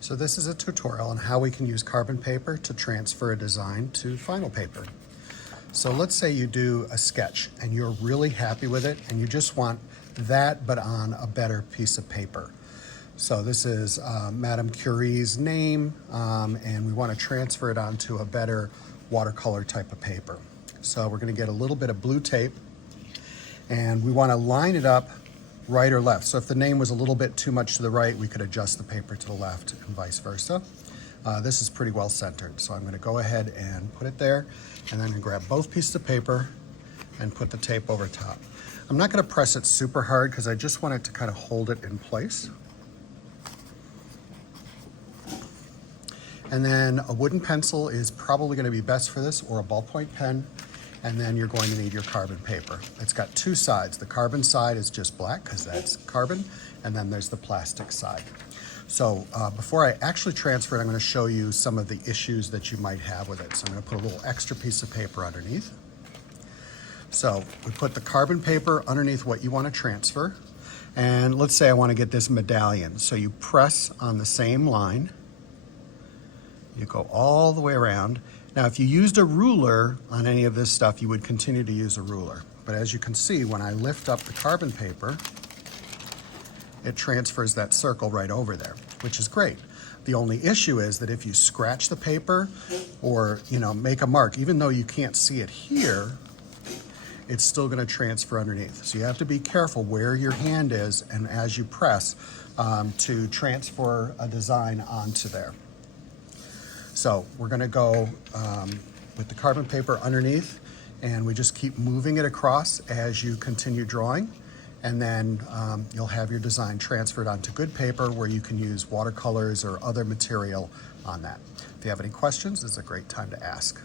So this is a tutorial on how we can use carbon paper to transfer a design to final paper. So let's say you do a sketch and you're really happy with it and you just want that but on a better piece of paper. So this is Madame Curie's name and we want to transfer it onto a better watercolor type of paper. So we're going to get a little bit of blue tape and we want to line it up right or left. So if the name was a little bit too much to the right, we could adjust the paper to the left and vice versa. This is pretty well centered. So I'm going to go ahead and put it there, and then I'm going to grab both pieces of paper and put the tape over top. I'm not going to press it super hard because I just want it to kind of hold it in place. And then a wooden pencil is probably going to be best for this, or a ballpoint pen. And then you're going to need your carbon paper. It's got two sides. The carbon side is just black because that's carbon, and then there's the plastic side. So before I actually transfer it, I'm going to show you some of the issues that you might have with it. So I'm going to put a little extra piece of paper underneath. So we put the carbon paper underneath what you want to transfer. And let's say I want to get this medallion. So you press on the same line. You go all the way around. Now, if you used a ruler on any of this stuff, you would continue to use a ruler. But as you can see, when I lift up the carbon paper, it transfers that circle right over there, which is great. The only issue is that if you scratch the paper or, make a mark, even though you can't see it here, it's still going to transfer underneath. So you have to be careful where your hand is and as you press to transfer a design onto there. So we're going to go with the carbon paper underneath, and we just keep moving it across as you continue drawing, and then you'll have your design transferred onto good paper where you can use watercolors or other material on that. If you have any questions, this is a great time to ask.